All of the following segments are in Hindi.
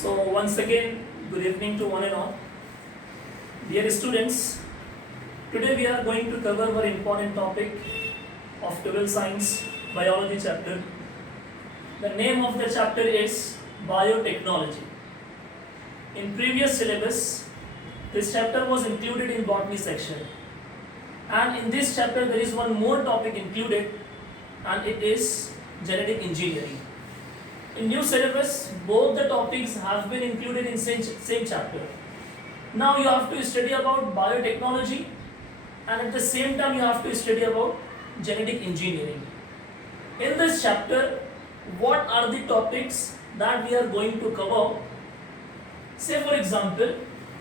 So once again, good evening to one and all. Dear students, today we are going to cover a very important topic of 12th Science Biology chapter. The name of the chapter is Biotechnology. In previous syllabus, this chapter was included in botany section. And in this chapter there is one more topic included, and it is genetic engineering. In new syllabus, both the topics have been included in same chapter. Now you have to study about biotechnology, and at the same time you have to study about genetic engineering. In this chapter, what are the topics that we are going to cover? Say for example,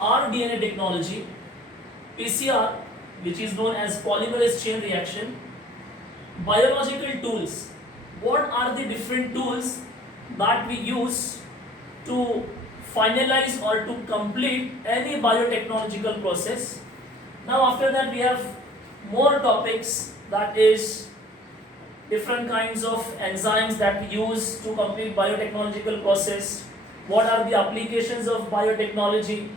rDNA technology, PCR, which is known as polymerase chain reaction, biological tools. What are the different tools that we use to finalize or to complete any biotechnological process? Now after that we have more topics, that is different kinds of enzymes that we use to complete biotechnological process. What are the applications of biotechnology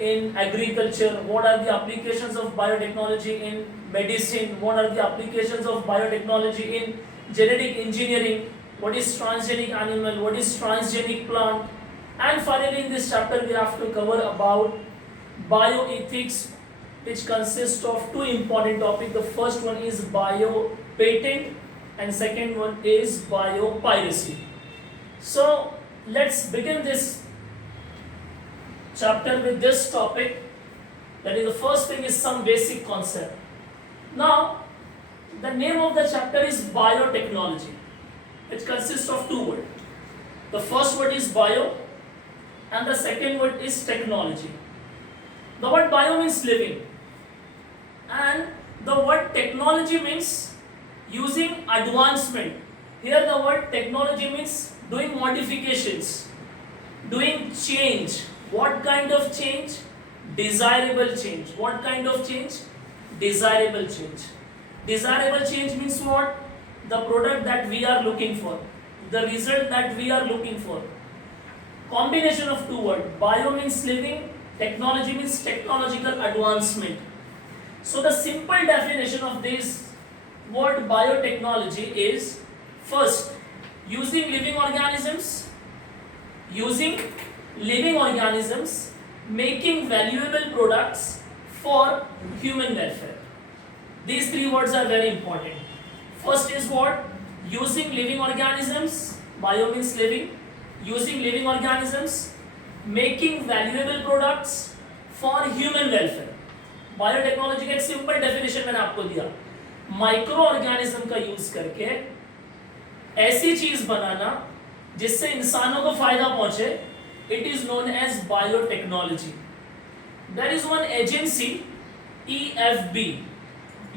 in agriculture? What are the applications of biotechnology in medicine? What are the applications of biotechnology in genetic engineering? What is transgenic animal? What is transgenic plant? And finally in this chapter we have to cover about bioethics, which consists of two important topics. The first one is biopatent and second one is biopiracy. So let's begin this chapter with this topic. That is, the first thing is some basic concept. Now the name of the chapter is biotechnology. It consists of two words. The first word is bio and the second word is technology. The word bio means living and the word technology means using advancement. Here the word technology means doing modifications, doing change. What kind of change? Desirable change. What kind of change? Desirable change. Desirable change means what? The product that we are looking for, the result that we are looking for. Combination of two words. Bio means living, technology means technological advancement. So the simple definition of this word biotechnology is, first, using living organisms, making valuable products for human welfare. These three words are very important. First is what? Using living organisms, bio means living, using living organisms, making valuable products for human welfare. Biotechnology का एक सिंपल डेफिनेशन मैंने आपको दिया, माइक्रो ऑर्गेनिज्म का यूज करके ऐसी चीज बनाना जिससे इंसानों को फायदा पहुंचे, it is known as biotechnology. There is one agency, EFB,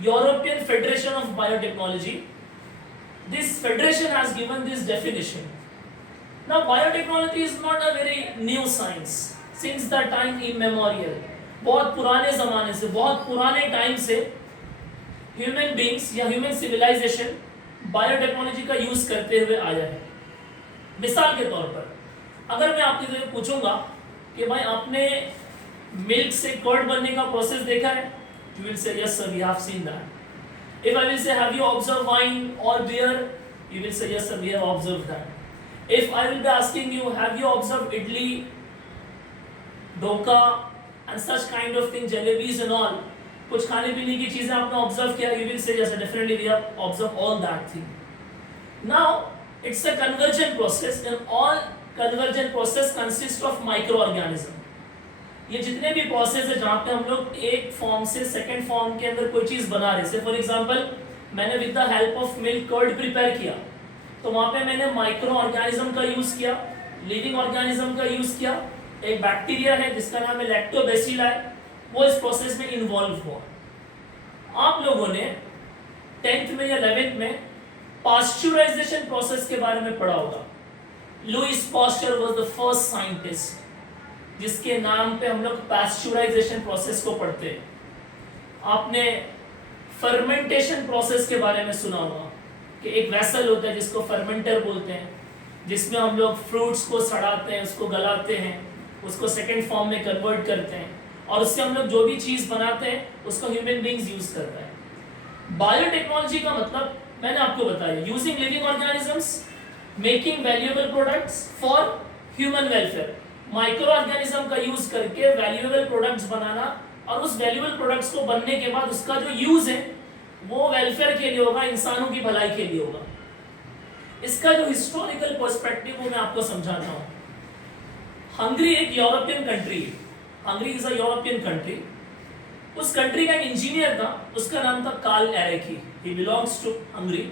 European Federation of Biotechnology. This federation has given this definition. Now biotechnology is not a very new science. Since the time immemorial, बहुत पुराने ज़माने से, बहुत पुराने टाइम से ह्यूमन बींग्स या ह्यूमन सिविलाइजेशन बायोटेक्नोलॉजी का यूज़ करते हुए आया है. मिसाल के तौर पर अगर मैं आपसे पूछूंगा कि भाई आपने मिल्क से कर्ड बनने का प्रोसेस देखा है, you will say yes sir, we have seen that. If I will say have you observed wine or beer, you will say yes sir, we have observed that. If I will be asking you have you observed idli, doka and such kind of thing, jalebis and all, कुछ खाने पीने की चीजें आपने ऑब्जर्व किया, you will say yes definitely we have observed all that thing. Now it's a convergent process and all convergent process consists of microorganism. ये जितने भी प्रोसेस है जहाँ पे हम लोग एक फॉर्म से सेकंड फॉर्म के अंदर कोई चीज़ बना रहे, से फॉर एग्जांपल मैंने with the help of milk curd prepare किया, तो वहाँ पे मैंने माइक्रो ऑर्गेनिज्म का यूज़ किया, लिविंग ऑर्गेनिज्म का यूज़ किया. एक बैक्टीरिया है जिसका नाम है लैक्टोबैसिला, वो इस प्रोसेस में इन्वॉल्व हुआ. आप लोगों ने 10th में या 11th में पास्चुराइजेशन प्रोसेस के बारे में पढ़ा होगा. Louis Pasteur was the first scientist जिसके नाम पे हम लोग पास्चुराइजेशन प्रोसेस को पढ़ते हैं. आपने फर्मेंटेशन प्रोसेस के बारे में सुना होगा कि एक वेसल होता है जिसको फर्मेंटर बोलते हैं. जिसमें हम लोग फ्रूट्स को सड़ाते हैं, उसको गलाते हैं, उसको सेकेंड फॉर्म में कन्वर्ट करते हैं और उससे हम लोग जो भी चीज़ बनाते हैं उसको ह्यूमन बींग्स यूज करते हैं। बायोटेक्नोलॉजी का मतलब मैंने आपको बताया, using living organisms, making valuable products for human welfare. Micro organism का यूज करके वैल्यूएबल प्रोडक्ट्स बनाना और उस वैल्यूएबल प्रोडक्ट्स को बनने के बाद उसका जो यूज है वो वेलफेयर के लिए होगा, इंसानों की भलाई के लिए होगा। इसका जो हिस्टोरिकल पर्सपेक्टिव वो मैं आपको समझाता हूँ। हंगरी एक यूरोपियन कंट्री है, Hungary is a European country. उस कंट्री का एक इंजीनियर था, उसका नाम था Karl Ereky, he belongs to Hungary.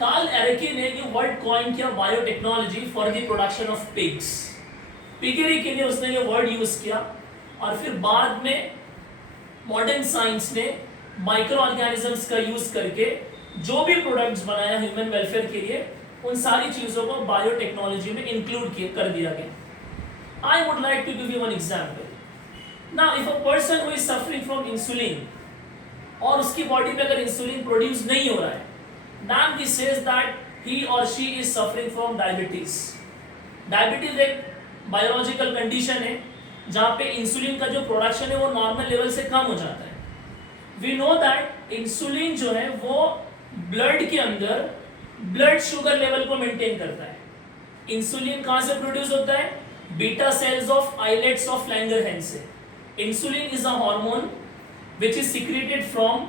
Karl Ereky ने ये वर्ड कॉइन किया biotechnology for the production of pigs. Piggery के लिए उसने ये वर्ड यूज किया और फिर बाद में मॉडर्न साइंस ने माइक्रो ऑर्गेनिजम्स का यूज करके जो भी प्रोडक्ट्स बनाया ह्यूमन वेलफेयर के लिए, उन सारी चीजों को बायोटेक्नोलॉजी में इंक्लूड कर दिया गया। I would like to give you one example. Now if a person who is suffering from insulin और उसकी बॉडी में अगर इंसुलिन प्रोड्यूस नहीं हो रहा है, then we says that he or she is suffering from diabetes. Diabetes एक बायोलॉजिकल कंडीशन है जहाँ पे इंसुलिन का जो प्रोडक्शन है वो नॉर्मल लेवल से कम हो जाता है। वी नो दैट इंसुलिन जो है वो ब्लड के अंदर ब्लड शुगर लेवल को मेंटेन करता है। इंसुलिन कहाँ से प्रोड्यूस होता है? Beta cells of islets of Langerhans से। Insulin is a hormone which is secreted from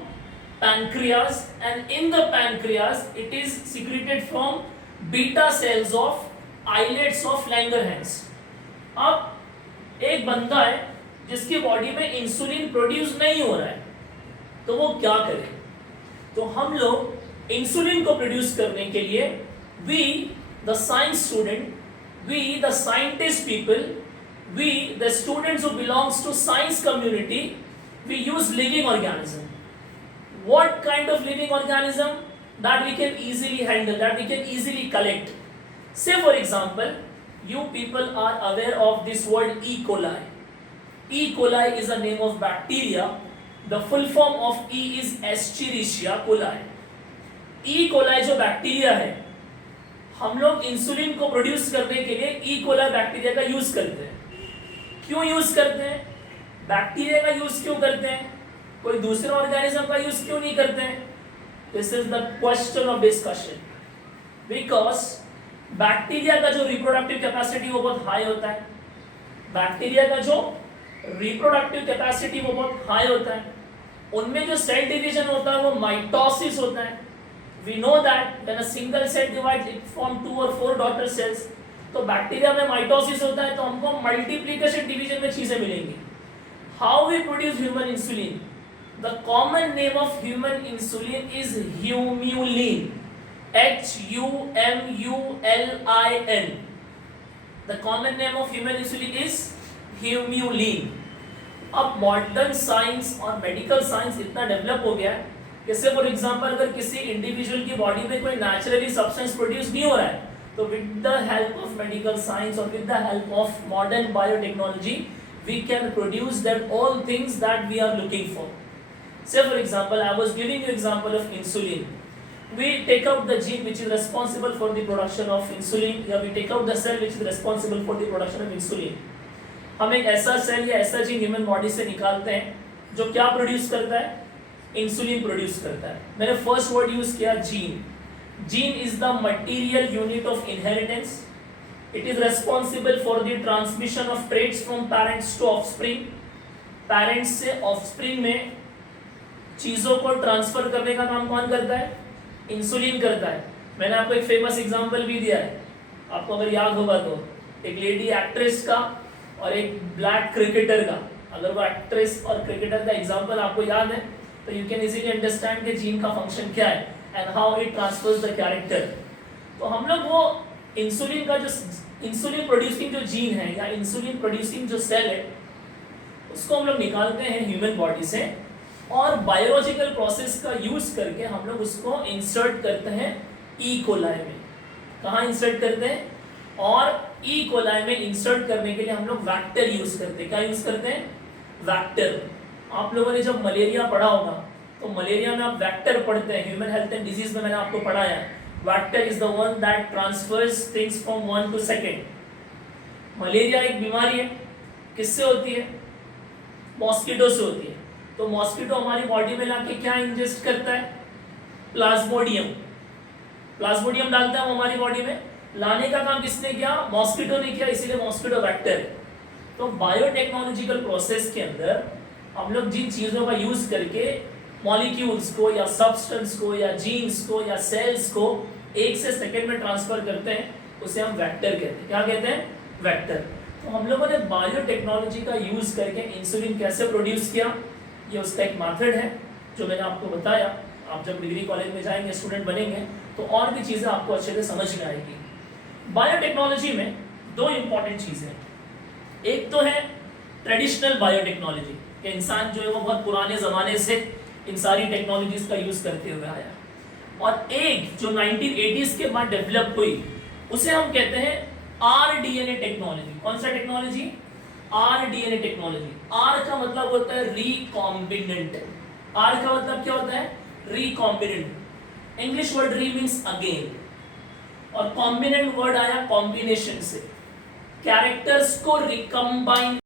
pancreas, and in the pancreas it is secreted from beta cells of islets of Langerhans. अब एक बंदा है जिसकी बॉडी में इंसुलिन प्रोड्यूस नहीं हो रहा है, तो वो क्या करे? तो हम लोग इंसुलिन को प्रोड्यूस करने के लिए we the science student, we the scientist people, we the students who belongs to science community, we use living organism. What kind of living organism? That we can easily handle, that we can easily collect. Say for example, you people are aware of this word E. coli. E. coli is a name of bacteria. The full form of E is Escherichia coli. E. coli जो बैक्टीरिया है, हम लोग इंसुलिन को प्रोड्यूस करने के लिए E. coli बैक्टीरिया का यूज करते हैं। क्यों यूज करते हैं? बैक्टीरिया का यूज क्यों करते हैं? कोई दूसरे ऑर्गेनिज्म का यूज क्यों नहीं करते हैं? This is the question of discussion. Because bacteria का जो रिप्रोडक्टिव कैपेसिटी वो बहुत हाई होता है। बैक्टीरिया का जो रिप्रोडक्टिव कैपेसिटी वो बहुत हाई होता है। उनमें जो सेल डिवीजन होता है वो माइटोसिस होता है। We know that when a single cell divides it form 2 और 4 डॉटर सेल्स। तो बैक्टीरिया में माइटोसिस होता है, तो हमको मल्टीप्लिकेशन डिवीजन में चीजें मिलेंगी। How we produce human insulin? The common name of human insulin is humulin. Humulin. The common name of human insulin is humulin. अब मॉडर्न साइंस और मेडिकल साइंस इतना डेवलप हो गया है कि से फॉर एग्जांपल अगर किसी इंडिविजुअल की बॉडी में कोई नेचुरली सब्सटेंस प्रोड्यूस नहीं हो रहा है, तो with the help of medical science और with the help of modern biotechnology we can produce that all things that we are looking for. Say for example, I was giving you example of insulin. We take out the gene which is responsible for the production of insulin, या we take out the cell which is responsible for the production of insulin. हम एक ऐसा सेल या ऐसा जीन ह्यूमन बॉडी से निकालते हैं जो क्या प्रोड्यूस करता है? इंसुलिन प्रोड्यूस करता है। मैंने फर्स्ट वर्ड यूज किया gene. Gene is the material unit of inheritance. It is responsible for the transmission of traits from parents to offspring. Parents से offspring में चीजों को ट्रांसफर करने का काम कौन करता है? इंसुलिन करता है। मैंने आपको एक फेमस एग्जांपल भी दिया है, आपको अगर याद होगा तो, एक लेडी एक्ट्रेस का और एक ब्लैक क्रिकेटर का। अगर वो एक्ट्रेस और क्रिकेटर का एग्जांपल आपको याद है तो यू कैन इजीली अंडरस्टैंड कि जीन का फंक्शन क्या है and how it transverse the character. तो हम लोग वो इंसुलिन का जो इंसुलिन प्रोड्यूसिंग जो जीन है या इंसुलिन प्रोड्यूसिंग जो सेल है उसको हम लोग निकालते हैं ह्यूमन बॉडी से और बायोलॉजिकल प्रोसेस का यूज करके हम लोग उसको इंसर्ट करते हैं ई कोलाई में। कहाँ इंसर्ट करते हैं? और ई कोलाई में इंसर्ट करने के लिए हम लोग वैक्टर यूज करते हैं। क्या यूज करते हैं? वैक्टर। आप लोगों ने जब मलेरिया पढ़ा होगा तो मलेरिया में आप वैक्टर पढ़ते हैं। ह्यूमन हेल्थ एंड डिजीज में मैंने आपको पढ़ाया है Vector is the one that transfers things from one to second. Malaria एक बीमारी है, किससे होती है? मॉस्किटो से होती है। तो मॉस्किटो हमारी बॉडी में लाके क्या इंजेस्ट करता है? प्लाज्मोडियम। प्लाज्मोडियम डालता है हमारी बॉडी में। लाने का काम किसने किया? मॉस्किटो ने किया, इसीलिए मॉस्किटो वेक्टर है। तो बायोटेक्नोलॉजिकल प्रोसेस के अंदर हम लोग जिन चीजों का यूज करके मॉलिक्यूल्स को या सब्सटेंस को या जीन्स को या सेल्स को एक से सेकंड में ट्रांसफर करते हैं, उसे हम वेक्टर कहते हैं। क्या कहते हैं? वेक्टर। तो हम लोगों ने बायोटेक्नोलॉजी का यूज करके इंसुलिन कैसे प्रोड्यूस किया, ये उसका एक मेथड है जो मैंने आपको बताया। आप जब डिग्री कॉलेज में जाएंगे, स्टूडेंट बनेंगे, तो और भी चीज़ें आपको अच्छे से समझ में आएगी। बायोटेक्नोलॉजी में दो इंपॉर्टेंट चीज़ें, एक तो है ट्रेडिशनल बायोटेक्नोलॉजी कि इंसान जो है वो बहुत पुराने ज़माने से इन सारी टेक्नोलॉजीज का यूज़ करते हुए आया, और एक जो 1980s के बाद डेवलप हुई उसे हम कहते हैं RDNA टेक्नोलॉजी। कौन सा टेक्नोलॉजी? RDNA technology. R का मतलब होता है रिकॉम्बिनेंट। R का मतलब क्या होता है? रिकॉम्बिनेंट। इंग्लिश वर्ड री मीन्स अगेन, और कॉम्बिनेंट वर्ड आया कॉम्बिनेशन से। कैरेक्टर्स को रिकम्बाइन